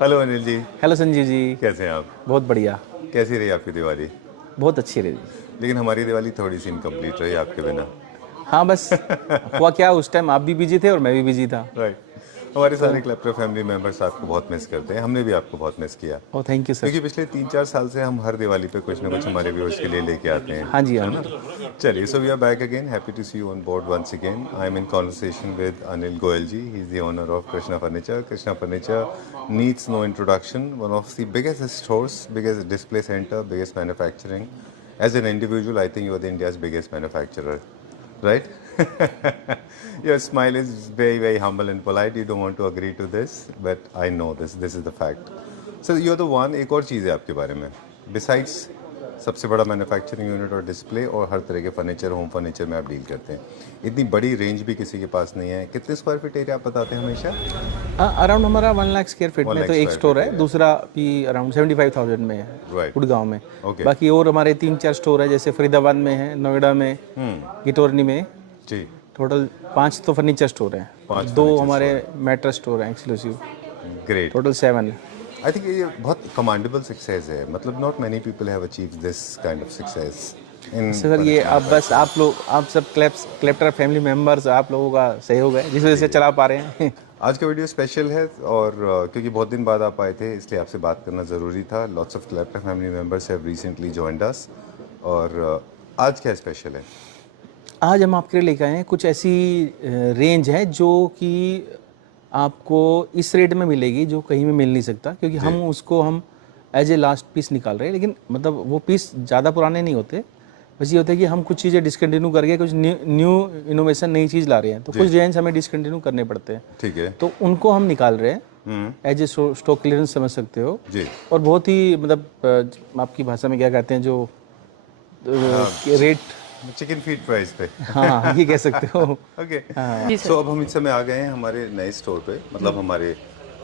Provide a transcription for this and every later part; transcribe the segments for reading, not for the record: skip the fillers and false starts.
Hello Anil ji. Hello Sanjeev ji. कैसे हैं आप? बहुत बढ़िया। कैसी रही आपकी दिवाली? बहुत अच्छी रही। लेकिन हमारी दिवाली थोड़ी सी इनकम्प्लीट रही आपके बिना। हाँ बस हुआ क्या, उस टाइम आप भी बिजी थे और मैं भी बिजी था। राइट। हमारे तो सारे क्लैप्टर फैमिली मेंबर्स आपको बहुत मिस करते हैं, हमने भी आपको बहुत मिस किया। ओ थैंक यू सर। क्योंकि पिछले 3-4 साल से हम हर दिवाली पे कुछ ना कुछ हमारे व्यूअर्स के लिए लेके आते हैं, हाँ जी, हाँ है ना? जी। चलिए, so we are back again, happy to see you on board once again. I am in conversation with Anil Goyal ji, he is the owner of Krishna furniture. Krishna furniture needs no introduction, one of the biggest stores, biggest display centre, biggest manufacturing. As an individual, I think you are the India's biggest manufacturer, right? Your smile is very, very humble and polite. You don't want to agree to this, but I know this. This is the fact. So you're the one. एक और चीज़ है आपके बारे में. Besides सबसे बड़ा manufacturing unit और display और हर तरह के फर्नीचर, होम फर्नीचर में आप डील करते हैं. इतनी बड़ी रेंज भी किसी के पास नहीं है. कितने स्क्वायर फीट एरिया आप बताते हैं हमेशा? अराउंड हमारा 1 लाख स्क्वायर फीट 1 में लाख तो एक स्क्वायर स्टोर फीट है, दूसरा भी अराउंड 75,000 में है Right. गुड़गांव में। Okay. बाकी और हमारे 3-4 स्टोर है, जैसे फरीदाबाद में है, नोएडा में, गिटोरनी में। जी. टोटल 5 तो फर्नीचर स्टोर हैं, 5 2 furniture हमारे मैट्रेस स्टोर हैं एक्सक्लूसिव। Great. टोटल 7। आई थिंक ये बहुत कमांडेबल सक्सेस है. मतलब not many people have achieved this kind of success in. Sir ये अब बस आप सब क्लैप्टर फैमिली मेंबर्स, आप लोगों का सहयोग है जिस वजह से चला पा रहे हैं। आज का वीडियो स्पेशल है और क्योंकि बहुत दिन बाद आप आए थे, इसलिए आपसे बात करना ज़रूरी था. Lots of clapter family members have recently joined us. और आज क्या स्पेशल है? आज हम आपके लिए लेकर आए हैं कुछ ऐसी रेंज है जो कि आपको इस रेट में मिलेगी जो कहीं में मिल नहीं सकता, क्योंकि हम एज ए लास्ट पीस निकाल रहे हैं। लेकिन मतलब वो पीस ज़्यादा पुराने नहीं होते, बस ये होता है कि हम कुछ चीज़ें डिसकंटिन्यू करके कुछ न्यू इनोवेशन, नई चीज़ ला रहे हैं, तो कुछ डिजाइन हमें डिसकंटिन्यू करने पड़ते हैं। ठीक है. तो उनको हम निकाल रहे हैं एज ए स्टॉक क्लियरेंस, समझ सकते हो जी. और बहुत ही मतलब आपकी भाषा में क्या कहते हैं, जो रेट, चिकन फीट प्राइस पे. हाँ ये कह सकते हो। ओके. सो अब हम इस समय आ गए हैं हमारे नए स्टोर पे. मतलब हमारे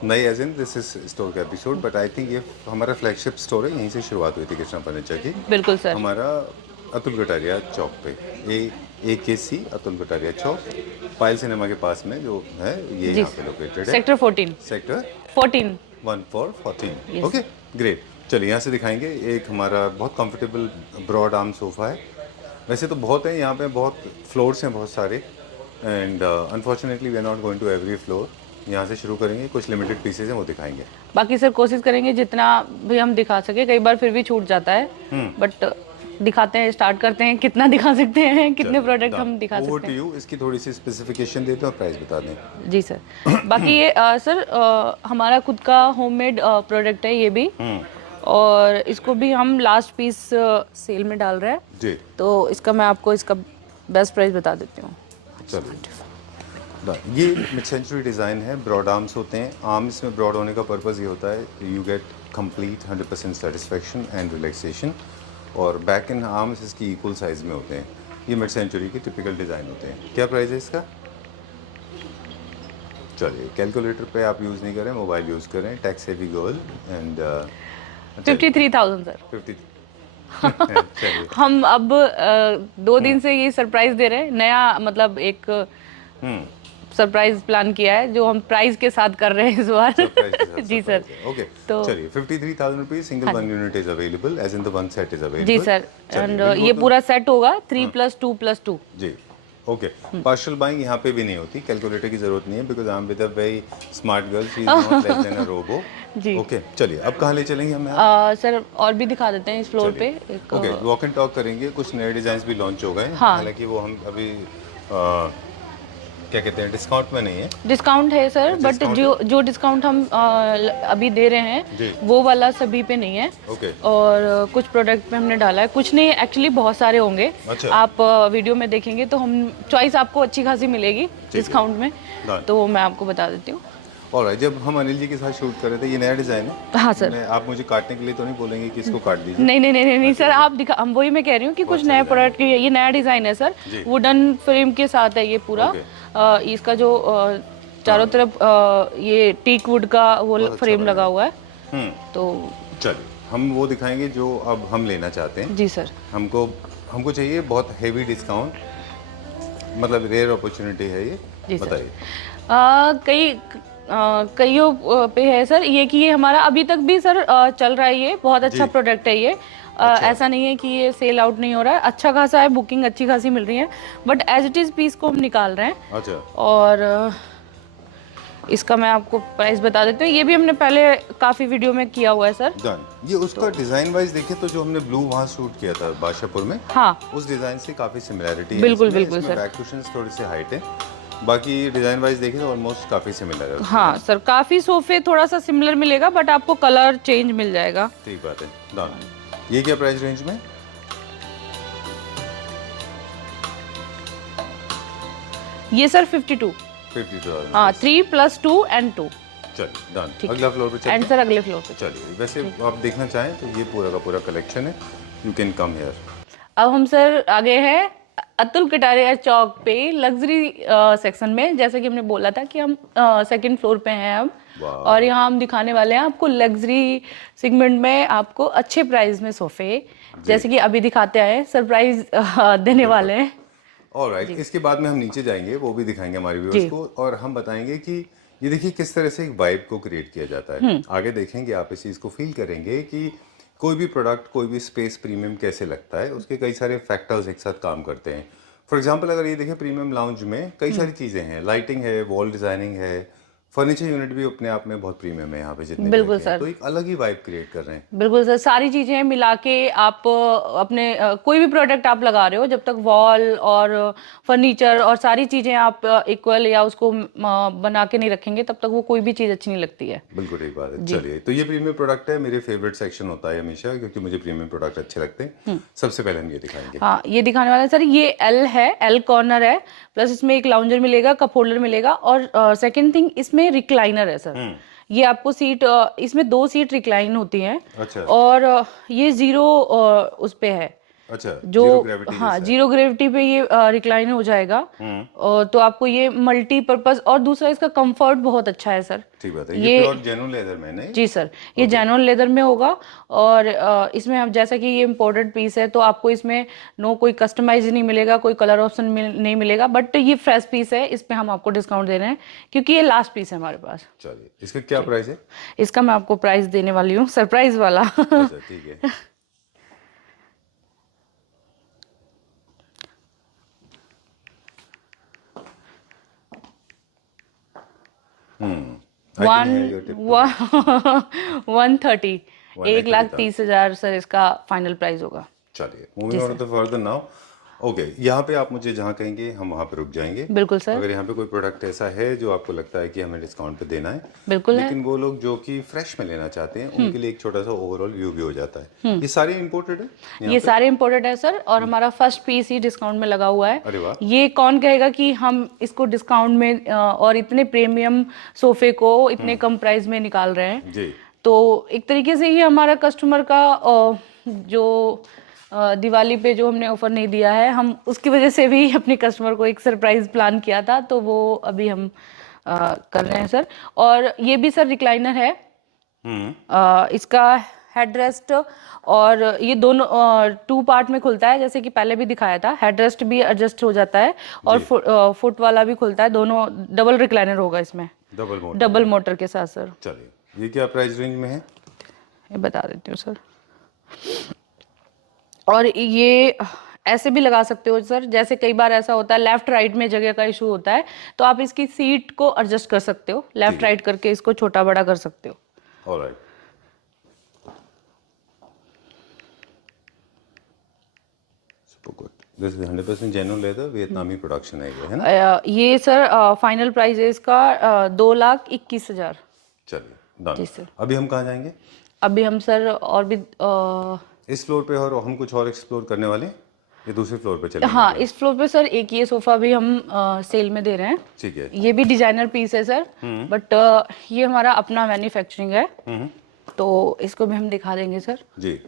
नए as in this is store का एपिसोड, बट आई थिंक ये हमारा फ्लैगशिप स्टोर है. यहीं से शुरुआत हुई थी कृष्णा फर्नीचर की. बिल्कुल सर। हमारा अतुल कटारिया चौक पे, AKC अतुल कटारिया चौक, पायल सिनेमा के पास में जो है, ये यहाँ पे लोकेटेड है. सेक्टर 14। सेक्टर 14। 1414. Okay, great. चलिए यहाँ से दिखाएंगे. एक हमारा बहुत कंफर्टेबल ब्रॉड आर्म सोफ़ा है. वैसे तो बहुत है यहाँ पे, बहुत फ्लोर्स हैं बहुत सारे, and unfortunately we are not going to every floor. यहाँ से शुरू करेंगे, कुछ लिमिटेड पीसेज हैं वो दिखाएंगे. बाकी सर कोशिश करेंगे जितना भी हम दिखा सके, कई बार फिर भी छूट जाता है, बट दिखाते हैं, स्टार्ट करते हैं, कितना दिखा सकते हैं, कितने प्रोडक्ट हम दिखा सकते हैं. इसकी थोड़ी सी स्पेसिफिकेशन देते हैं और प्राइस बता दें. जी सर. बाकी ये सर हमारा खुद का होममेड प्रोडक्ट है ये भी, और इसको भी हम लास्ट पीस सेल में डाल रहे हैं जी. तो इसका मैं आपको इसका बेस्ट प्राइस बता देती हूँ. चलिए, ये मिड सेंचुरी डिज़ाइन है. ब्रॉड आर्म्स होते हैं. आर्म्स में ब्रॉड होने का पर्पज़ ये होता है you get complete 100% satisfaction and relaxation. और बैक एंड आर्म्स इसकी इक्वल साइज में होते हैं. ये मिड सेंचुरी के टिपिकल डिज़ाइन होते हैं. क्या प्राइस है इसका? चलिए, कैलकुलेटर पे आप यूज़ नहीं करें, मोबाइल यूज़ करें. Tax heavy girl. And 53,000 sir. 50. हम अब 2 दिन से ये सरप्राइज दे रहे हैं, नया मतलब एक सरप्राइज प्लान किया है जो हम प्राइस के साथ कर रहे हैं इस बार. जी सर. ओके. तो चलिए, 53,000 rupees. Single one unit is available, as in the one set is available. जी सर. एंड ये पूरा सेट होगा 3+2+2. जी. ओके. पार्शियल बाइंग यहाँ पे भी नहीं होती, कैलकुलेटर की जरूरत नहीं है, because I am with a very smart girl, she is not less than a robo. जी. ओके. चलिए, अब कहाँ ले चलेंगे हम? सर और भी दिखा देते हैं इस फ्लोर पे. ओके, वॉक एंड टॉक करेंगे. कुछ नए डिजाइन भी लॉन्च हो गए, हाँ. हालांकि वो हम अभी क्या कहते हैं, डिस्काउंट में नहीं है. डिस्काउंट है सर, बट जो डिस्काउंट हम अभी दे रहे हैं वो वाला सभी पे नहीं है. ओके. और कुछ प्रोडक्ट पे हमने डाला है, कुछ नहीं एक्चुअली बहुत सारे होंगे. अच्छा. आप वीडियो में देखेंगे तो हम चॉइस आपको अच्छी खासी मिलेगी डिस्काउंट में, तो वो मैं आपको बता देती हूँ. और जब हम अनिल जी के साथ शूट कर रहे थे, ये नया डिजाइन है. हाँ सर. आप मुझे काटने के लिए तो नहीं बोलेंगे कि इसको काट दीजिए? नहीं सर, आप दिखा, हम वही मैं कह रही हूँ कि कुछ नए प्रोडक्ट, ये नया डिजाइन है सर. वुडन फ्रेम के साथ है ये पूरा. इसका जो चारों तरफ ये टीक वुड का वो फ्रेम लगा हुआ है. तो चलिए, हम वो दिखाएंगे जो अब हम लेना चाहते हैं. जी सर. हमको चाहिए बहुत हेवी डिस्काउंट, मतलब रेयर अपॉर्चुनिटी है ये. जी बताइए. कई कईयों पे है सर ये कि ये हमारा अभी तक भी सर चल रहा है, ये बहुत अच्छा प्रोडक्ट है ये। ऐसा नहीं है कि ये सेल आउट नहीं हो रहा है, अच्छा खासा है, बुकिंग अच्छी खासी मिल रही है, but as it is piece को हम निकाल रहे हैं। अच्छा। और इसका मैं आपको प्राइस बता देती हूँ, ये भी हमने पहले काफ़ी वीडियो में किया हुआ है सर। डन। ये उसका डिजाइन वाइज देखे तो जो हमने ब्लू वहाँ शूट किया था बादशाहपुर में, हाँ उस डिजाइन से काफी सिमिलरिटी है। बिल्कुल, इसमें। बिल्कुल इसमें सर। बैक कुशन्स थोड़े से हाइट है, बाकी डिजाइन वाइज देखें तो ऑलमोस्ट काफी सिमिलर है। हाँ सर, काफ़ी सोफे थोड़ा सा सिमिलर मिलेगा, बट आपको कलर चेंज मिल जाएगा। ठीक बात है। डन। ये क्या प्राइस रेंज में? ये सर 52। 52,000। हाँ 3 + 2 and 2। चलिए डन। अगला फ्लोर पे एंड चलिए। सर अगले फ्लोर पे। चलिए, वैसे आप देखना चाहें तो ये पूरा का पूरा कलेक्शन है, यू कैन कम हियर। अब हम सर आगे हैं अतुल कटारिया चौक पे लग्जरी सेक्शन में। जैसे कि हमने बोला था कि हम सेकंड फ्लोर पे हैं अब, और यहाँ हम दिखाने वाले हैं आपको लग्जरी सेगमेंट में आपको अच्छे प्राइस में सोफे, जैसे कि अभी दिखाते आए सरप्राइज देने वाले हैं। ऑलराइट, इसके बाद में हम नीचे जाएंगे, वो भी दिखाएंगे हमारे व्यूअर्स को, और हम बताएंगे कि ये देखिए किस तरह से एक वाइब को क्रिएट किया जाता है। आगे देखेंगे आप इस चीज़ को फील करेंगे कि कोई भी प्रोडक्ट, कोई भी स्पेस प्रीमियम कैसे लगता है, उसके कई सारे फैक्टर्स एक साथ काम करते हैं। फॉर एग्जांपल अगर ये देखें प्रीमियम लाउंज में कई सारी चीज़ें हैं, लाइटिंग है, वॉल डिजाइनिंग है, फर्नीचर यूनिट भी अपने आप में बहुत प्रीमियम है यहाँ पे जितने बिल्कुल भी हैं, सर। तो एक अलग ही वाइब क्रिएट कर रहे हैं। बिल्कुल सर, सारी चीजें मिला के आप अपने कोई भी प्रोडक्ट आप लगा रहे हो, जब तक वॉल और फर्नीचर और सारी चीजें आप इक्वल या उसको बना के नहीं रखेंगे, तब तक वो कोई भी चीज अच्छी नहीं लगती है। बिल्कुल ठीक बात है। चलिए, तो ये प्रीमियम प्रोडक्ट है, मेरे फेवरेट सेक्शन होता है हमेशा, क्योंकि मुझे प्रीमियम प्रोडक्ट अच्छे लगते हैं। सबसे पहले हम ये दिखाएंगे। हाँ ये दिखाने वाला है सर, ये एल है, एल कॉर्नर है, प्लस इसमें एक लाउंजर मिलेगा, कप होल्डर मिलेगा, और सेकंड थिंग इसमें रिक्लाइनर है सर। ये आपको सीट, इसमें 2 सीट रिक्लाइन होती हैं। अच्छा। और ये 0 उस पे है, अच्छा, जो जीरो ग्रेविटी हाँ जीरो ग्रेविटी पे ये रिक्लाइन हो जाएगा। और तो आपको ये मल्टीपर्पज, और दूसरा इसका कंफर्ट बहुत अच्छा है सर। ठीक बात है। ये प्योर जेन्युइन लेदर में नहीं? जी सर, ये जेन्युइन लेदर में होगा। और इसमें अब जैसा कि ये इम्पोर्टेड पीस है, तो आपको इसमें कोई कस्टमाइज नहीं मिलेगा, कोई कलर ऑप्शन नहीं मिलेगा, बट ये फ्रेश पीस है, इस पे हम आपको डिस्काउंट दे रहे हैं क्योंकि ये लास्ट पीस है हमारे पास। चलिए, इसका क्या प्राइस है? इसका मैं आपको प्राइस देने वाली हूँ, सरप्राइज वाला। अच्छा ठीक है। I can hear your tip. 130, 1,30,000 sir इसका फाइनल प्राइस होगा। चलिए, moving on to further now. Okay, यहाँ पे आप मुझे जहाँ कहेंगे हम वहाँ पे रुक जाएंगे। बिल्कुल सर। अगर यहाँ पे कोई प्रोडक्ट ऐसा है जो आपको लगता है कि हमें डिस्काउंट पे देना है, बिल्कुल है। लेकिन वो लोग जो कि फ्रेश में लेना चाहते हैं, उनके लिए एक छोटा सा ओवरऑल व्यू भी हो जाता है। ये सारे इंपोर्टेड है? ये सारे इंपोर्टेड है सर, और हमारा फर्स्ट पीस ही डिस्काउंट में लगा हुआ है। अरे वाह। ये कौन कहेगा कि हम इसको डिस्काउंट में और इतने प्रीमियम सोफे को इतने कम प्राइस में निकाल रहे हैं। जी। तो एक तरीके से ये हमारा कस्टमर का जो दिवाली पे जो हमने ऑफर नहीं दिया है, हम उसकी वजह से भी अपने कस्टमर को एक सरप्राइज प्लान किया था, तो वो अभी हम कर रहे हैं सर। और ये भी सर रिक्लाइनर है। इसका हेडरेस्ट और ये दोनों 2 पार्ट में खुलता है, जैसे कि पहले भी दिखाया था। हेडरेस्ट भी एडजस्ट हो जाता है और फुट वाला भी खुलता है, दोनों डबल रिक्लाइनर होगा इसमें, डबल मोटर के साथ सर। चलिए, ये क्या प्राइस रेंज में है? ये बता देती हूँ सर। और ये ऐसे भी लगा सकते हो सर, जैसे कई बार ऐसा होता है लेफ्ट राइट में जगह का इशू होता है, तो आप इसकी सीट को एडजस्ट कर सकते हो, लेफ्ट राइट करके इसको छोटा बड़ा कर सकते हो। Alright. Super good. This is 100% genuine leather, वियतनामी प्रोडक्शन है ये, है ना? ये सर फाइनल प्राइस है इसका 2,21,000। चलिए डन। जी सर। अभी हम कहाँ जाएंगे? अभी हम सर और भी इस फ्लोर पे, और हम कुछ और एक्सप्लोर करने वाले हैं, ये दूसरे फ्लोर पे चलेंगे? हाँ, इस फ्लोर पे सर एक ये सोफा भी हम सेल में दे रहे हैं। ठीक है। ये भी डिजाइनर पीस है सर, बट ये हमारा अपना मैन्युफैक्चरिंग है, तो इसको भी हम दिखा देंगे सर। जी।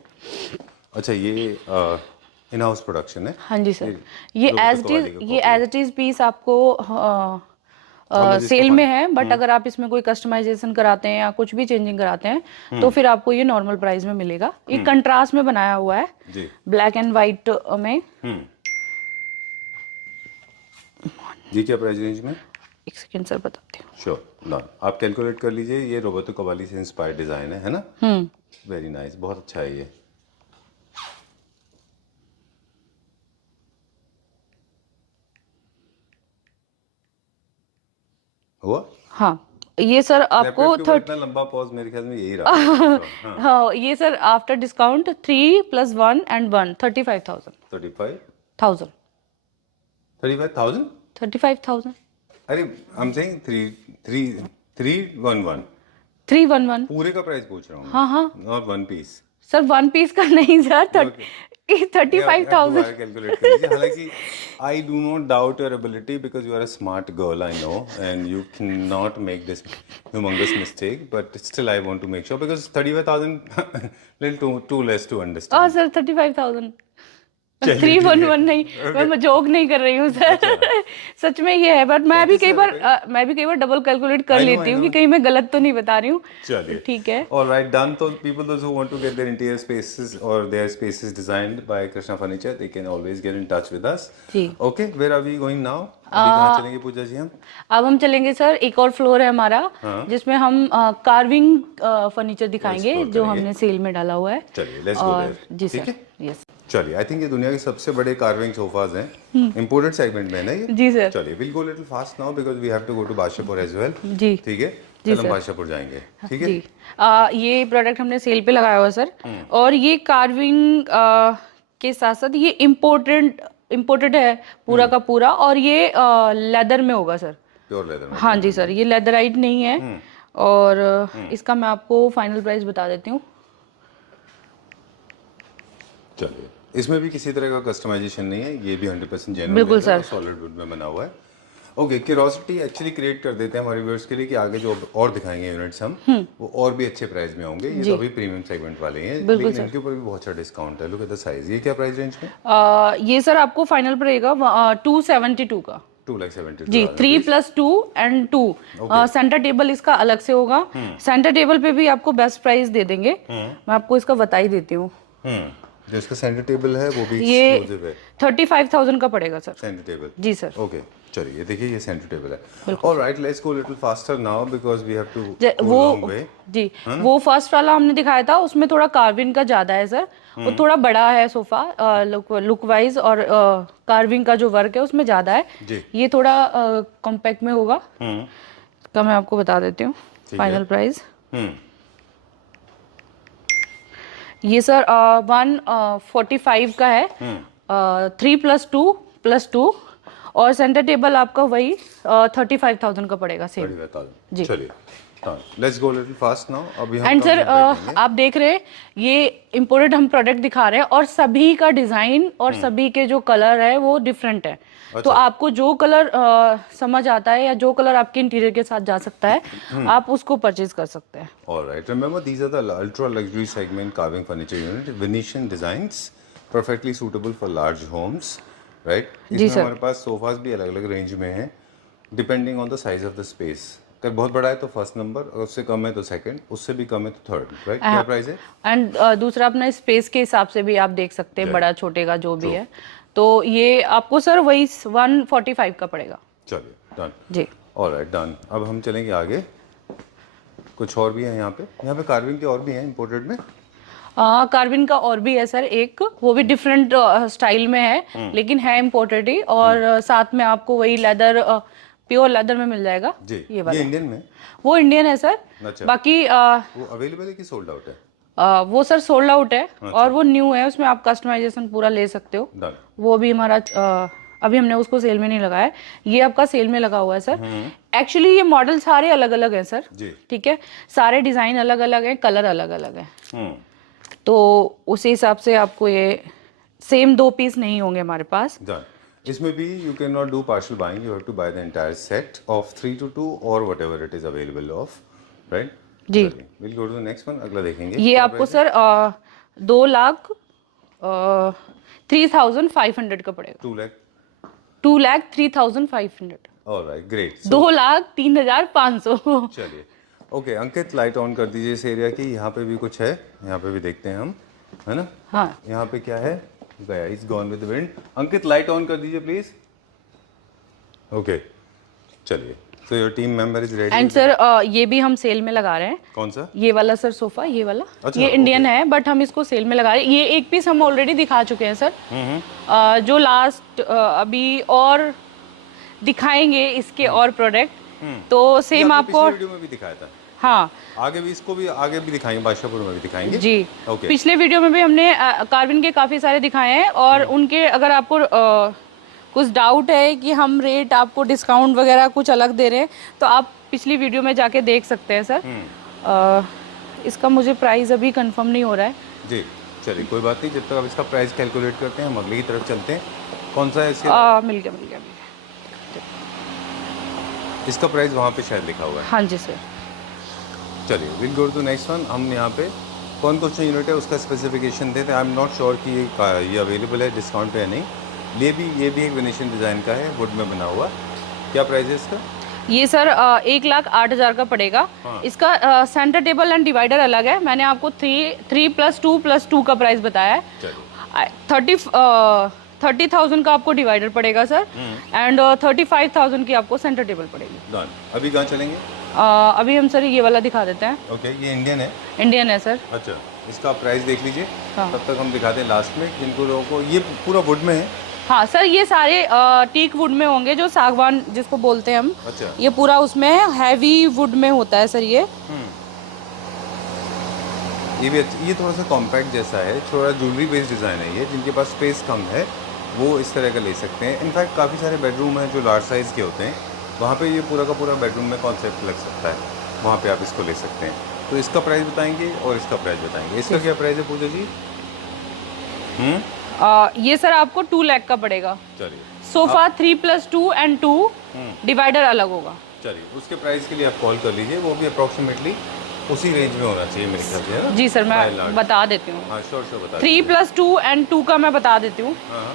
अच्छा, ये इन हाउस प्रोडक्शन है? हाँ जी सर। ये एज इट इज पीस आपको सेल में है, बट अगर आप इसमें कोई कस्टमाइजेशन कराते हैं या कुछ भी चेंजिंग कराते हैं, तो फिर आपको ये नॉर्मल प्राइस में मिलेगा। ये कंट्रास्ट में बनाया हुआ है जी, ब्लैक एंड व्हाइट में। ये क्या प्राइस रेंज में? एक एक सेकेंड सर बताती हूँ। Sure, done. आप कैलकुलेट कर लीजिए, ये रोबर्तो कवाली से इंस्पायर्ड डिजाइन है ना? वेरी नाइस, बहुत अच्छा है ये। हुआ? हाँ, ये सर आपको लैपटॉप के ऊपर इतना लंबा पॉज मेरे ख्याल में यही रहा। हाँ, ये सर आफ्टर डिस्काउंट 3 + 1 and 1 35,000 35,000 35,000 अरे आई एम सेइंग 311 311। पूरे का प्राइस पूछ रहा हूँ। हाँ हाँ not one piece. Sir, 1 piece का नहीं सर, 35,000। कैलकुलेट कर लीजिए। हालांकि I do not doubt your ability because you are a smart girl, I know, and you can not make this humongous mistake, but still I want to make sure because 35,000 little to less to understand. हाँ sir, 35,000 311 नहीं, मैं joke नहीं कर रही हूँ sir. सच में ये है, बट मैं भी कई बार डबल कैलकुलेट कर लेती हूँ कि कहीं मैं गलत तो नहीं बता रही हूँ। चलिए, ठीक है। Alright, done. So people those who want to get their interior spaces or their spaces designed by Krishna Furniture, they can always get in touch with us. Ji. Okay, where are we going now? अभी कहाँ चलेंगे पूजा जी हम? अब हम चलेंगे sir, एक और floor है हमारा, जिसमें हम कार्विंग फर्नीचर दिखाएंगे जो हमने सेल में डाला हुआ है। चलिए, let's go there. जी सर, यस। चलिए, आई थिंक ये दुनिया के सबसे बड़े कार्विंग सोफाज हैं, इंपोर्टेड सेगमेंट में है ना ये? जी सर। चलिए, we'll go little fast now because we have to go to Badshahpur as well. जी। ठीक है, चल हम बादशाहपुर जाएंगे। ठीक है जी। ये प्रोडक्ट हमने सेल पे लगाया हुआ है सर, और ये कार्विंग के साथ साथ ये इम्पोर्टेड है पूरा का पूरा, और ये लेदर में होगा सर, प्योर लेदर में। हाँ जी सर, ये लेदराइट नहीं है। और इसका मैं आपको फाइनल प्राइस बता देती हूँ। चलिए, इसमें भी किसी तरह का कस्टमाइजेशन नहीं है, ये भी 100% जेन्युइन बिल्कुल सर, सॉलिड वुड में बना हुआ है। ओके, क्यूरियोसिटी एक्चुअली क्रिएट कर देते हैं हमारे व्यूअर्स के लिए कि आगे जो और दिखाएंगे यूनिट्स हम, वो और भी अच्छे प्राइस में होंगे। ये तो अभी प्रीमियम सेगमेंट वाले हैं, लेकिन इनके ऊपर भी बहुत अच्छा डिस्काउंट है। Look at the size. ये क्या प्राइस रेंज में? ये सर आपको फाइनल पड़ेगा 272 का। 272 जी, 3 + 2 and 2। सेंटर टेबल इसका अलग से होगा। सेंटर टेबल पे भी आपको बेस्ट प्राइस दे देंगे, मैं आपको इसका बता ही देती हूँ। जो इसका सेंटर टेबल है वो भी ये एक्सक्लूसिव है। 35,000 का पड़ेगा सर, सेंटर टेबल। जी सर। ओके, चलिए, ये देखिए, ये सेंटर टेबल है। Alright, let's go little faster now because we have to go long way. जी, वो फर्स्ट वाला हमने दिखाया था, उसमें थोड़ा कार्विंग का ज्यादा है सर, वो थोड़ा बड़ा है सोफा लुक वाइज, और कार्विंग का जो वर्क है उसमें ज्यादा है। ये थोड़ा कॉम्पैक्ट में होगा। का मैं आपको बता देती हूँ फाइनल प्राइस। ये सर 145 का है, 3 + 2 + 2, और सेंटर टेबल आपका वही 35,000 का पड़ेगा सेम। 35,000 जी। चलिए, let's go little fast now. अभी हम एंड सर आप देख रहे हैं ये इम्पोर्टेड हम प्रोडक्ट दिखा रहे हैं, और सभी का डिजाइन और सभी के जो कलर है वो डिफरेंट है। तो आपको जो कलर समझ आता है या जो कलर आपके इंटीरियर के साथ जा सकता है, आप उसको परचेज कर सकते हैं। Alright, remember these are the ultra luxury segment carving furniture unit, Venetian designs, perfectly suitable for large homes, right? इसमें हमारे पास सोफास भी अलग अलग रेंज में हैं, depending on the size of the space. अगर बहुत बड़ा है तो फर्स्ट नंबर, अगर उससे कम है तो सेकंड, उससे भी कम है तो थर्ड, राइट? क्या प्राइस है? एंड दूसरा अपना स्पेस के हिसाब से भी आप देख सकते हैं, बड़ा छोटे का जो भी है। तो ये आपको सर वही 145 का पड़ेगा। चलिए, डन जी। Alright, done. अब हम चलेंगे आगे। कुछ और भी है यहाँ पे कार्विंग के और भी हैं इंपोर्टेड में। कार्विन का और भी है सर एक, वो भी डिफरेंट स्टाइल में है, लेकिन है इम्पोर्टेड ही, और साथ में आपको वही लेदर, प्योर लेदर में मिल जाएगा जी। ये वाला। ये इंडियन में? वो इंडियन है सर। अच्छा। बाकी वो अवेलेबल है कि सोल्ड आउट है? वो सर सोल्ड आउट है। और वो न्यू है, उसमें आप कस्टमाइजेशन पूरा ले सकते हो। डन। वो भी हमारा अभी हमने उसको सेल में नहीं लगाया, ये आपका सेल में लगा हुआ है सर। एक्चुअली ये मॉडल सारे अलग अलग हैं सर, ठीक है, सारे डिजाइन अलग अलग हैं, कलर अलग अलग है, तो उसी हिसाब से आपको ये सेम 2 पीस नहीं होंगे हमारे पास। डन। इसमें भी you can not do partial buying, you have to buy the entire set of 3 to 2 और whatever it is available of, right? जी। Will go to the next one, अगला देखेंगे। ये आपको सर 2,03,500 का पड़ेगा। 2,03,500। Alright, great. 2,03,500। चलिए, ओके, अंकित लाइट ऑन कर दीजिए इस एरिया की। यहाँ पे भी कुछ है, यहाँ पे भी देखते हैं हम, है ना? हाँ। यहाँ पे क्या है? गया, is gone with the wind. Ankit light on कर दीजिए प्लीज। ओके, चलिए, So your team member is ready. And sir ये भी हम सेल में लगा रहे हैं। कौन सा? ये वाला सर सोफा, ये वाला, अच्छा, ये इंडियन है बट हम इसको सेल में लगा रहे हैं। ये एक पीस हम ऑलरेडी दिखा चुके हैं सर। जो लास्ट अभी और दिखाएंगे इसके और प्रोडक्ट, तो सेम आपको वीडियो में भी दिखाया था। हाँ, आगे भी दिखाएंगे, बादशाहपुर में भी दिखाएंगे जी। ओके। पिछले वीडियो में भी हमने कार्विन के काफ़ी सारे दिखाए हैं और उनके अगर आपको कुछ डाउट है कि हम रेट आपको डिस्काउंट वगैरह कुछ अलग दे रहे हैं तो आप पिछली वीडियो में जाके देख सकते हैं सर। इसका मुझे प्राइस अभी कंफर्म नहीं हो रहा है जी। चलिए कोई बात नहीं, जब तक आप इसका प्राइस कैलकुलेट करते हैं हम अगली की तरफ चलते हैं। कौन सा है इसका? मिल गया। इसका प्राइस वहाँ पे शायद लिखा हुआ है। हाँ जी सर। चलिए will go to next one. हम यहाँ पे कौन सा यूनिट है उसका स्पेसिफिकेशन देते हैं। आई एम नॉट श्योर कि ये अवेलेबल है डिस्काउंट पे या नहीं। ये भी एक वेनेशियन डिज़ाइन का है, वुड में बना हुआ। क्या प्राइस है इसका? ये सर 1,08,000 का पड़ेगा। हाँ। इसका सेंटर टेबल एंड डिवाइडर अलग है। मैंने आपको 3+2+2 का प्राइस बताया है। 30,000 का आपको डिवाइडर पड़ेगा सर एंड 35,000 की आपको सेंटर टेबल पड़ेगी। डन। अभी कहाँ चलेंगे? अभी हम सर ये वाला दिखा देते हैं। ओके, ये इंडियन है? इंडियन है सर। अच्छा, इसका प्राइस देख लीजिए। हाँ। तब तक हम दिखाते हैं लास्ट में जिनको लोगों को। ये पूरा वुड में है? हाँ सर, ये सारे टीक वुड में होंगे, जो सागवान जिसको बोलते हैं हम। अच्छा। ये पूरा उसमें हैवी वुड में होता है सर ये। ये भी ये थोड़ा सा कॉम्पैक्ट जैसा है, थोड़ा ज्वेलरी बेस्ड डिज़ाइन है। ये जिनके पास स्पेस कम है वो इस तरह का ले सकते हैं। इनफैक्ट काफ़ी सारे बेडरूम हैं जो लार्ज साइज़ के होते हैं, वहाँ पे ये पूरा का पूरा बेडरूम में कॉन्सेप्ट लग सकता है, वहाँ पे आप इसको ले सकते हैं। तो इसका प्राइस बताएंगे और इसका प्राइस बताएंगे। इसका क्या प्राइस है पूजा जी? ये सर आपको 2 लाख का पड़ेगा। चलिए। सोफा 3+2 एंड 2 डिवाइडर अलग होगा। चलिए, उसके प्राइस के लिए आप कॉल कर लीजिए। वो भी अप्रॉक्सीमेटली उसी रेंज में होना चाहिए मेरे ख्याल से, है ना? जी सर, मैं बता देती हूँ। हाँ श्योर बता। 3+2 एंड 2 का मैं बता देती हूँ। हाँ,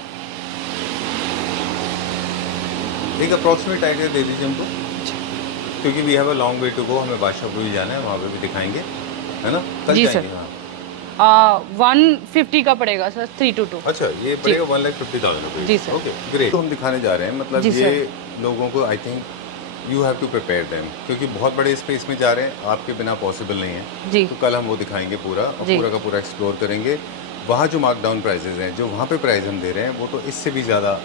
एक अप्रॉक्सीमेट आइडिया दे दीजिए हमको, क्योंकि we have a long way to go. हमें बादशाहपुर भी जाना है, वहाँ पे भी दिखाएंगे, है ना? कल जी जाएंगे। सर। हाँ। 150 का पड़ेगा सर 322। अच्छा, ये पड़ेगा 1,50,000 रुपये। जी सर। Okay great. तो हम दिखाने जा रहे हैं, मतलब जी ये लोगों को I think you have to prepare them, क्योंकि बहुत बड़े स्पेस में जा रहे हैं, आपके बिना पॉसिबल नहीं है। जी। तो कल हम वो दिखाएंगे पूरा, और जी। पूरा का पूरा एक्सप्लोर करेंगे। वहाँ जो मार्कडाउन प्राइसेस हैं, जो वहाँ पे प्राइस हम दे रहे हैं, वो तो इससे भी ज़्यादा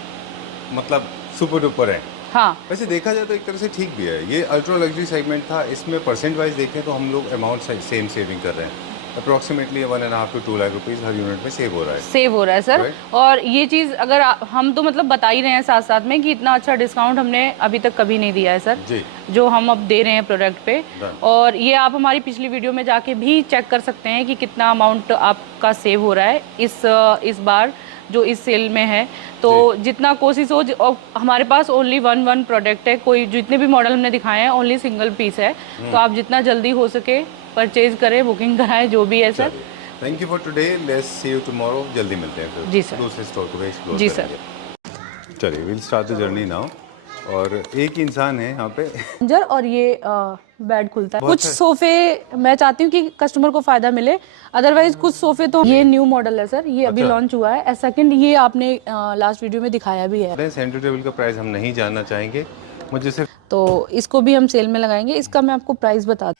मतलब सुपर डुपर है। हाँ। वैसे देखा जाए तो एक तरह से ठीक भी है। ये अल्ट्रा लग्जरी सेगमेंट था, इसमें परसेंट वाइज देखें तो हम लोग अमाउंट सेम सेविंग कर रहे हैं। Approximately 1.5 to 2 lakh rupees her unit में सेव हो रहा है सर। Right? और ये चीज़ अगर हम तो मतलब बता ही रहे हैं साथ साथ में कि इतना अच्छा डिस्काउंट हमने अभी तक कभी नहीं दिया है सर जी। जो हम अब दे रहे हैं प्रोडक्ट पे। Done. और ये आप हमारी पिछली वीडियो में जाके भी चेक कर सकते हैं कि कितना अमाउंट आपका सेव हो रहा है इस बार जो इस सेल में है। तो जितना कोशिश हो, और हमारे पास ओनली वन प्रोडक्ट है, कोई जितने भी मॉडल हमने दिखाए हैं ओनली सिंगल पीस है। तो आप जितना जल्दी हो सके परचेज करें, बुकिंग कराएं, जो भी है sir. Thank you for today, let's see you tomorrow. जल्दी मिलते हैं फिर। जी सर। दूसरे स्टोर को भी एक्सप्लोर जी करेंगे। चलिए will start the journey now. और एक इंसान है यहाँ पे और ये बेड खुलता है। कुछ सोफे मैं चाहती हूँ कि कस्टमर को फायदा मिले, अदरवाइज कुछ सोफे तो ये न्यू मॉडल है सर, ये अभी लॉन्च हुआ है। सेकंड ये आपने लास्ट वीडियो में दिखाया भी है। सेंटर टेबल का प्राइस हम नहीं जानना चाहेंगे, मुझे सिर्फ तो इसको भी हम सेल में लगाएंगे। इसका मैं आपको प्राइस बता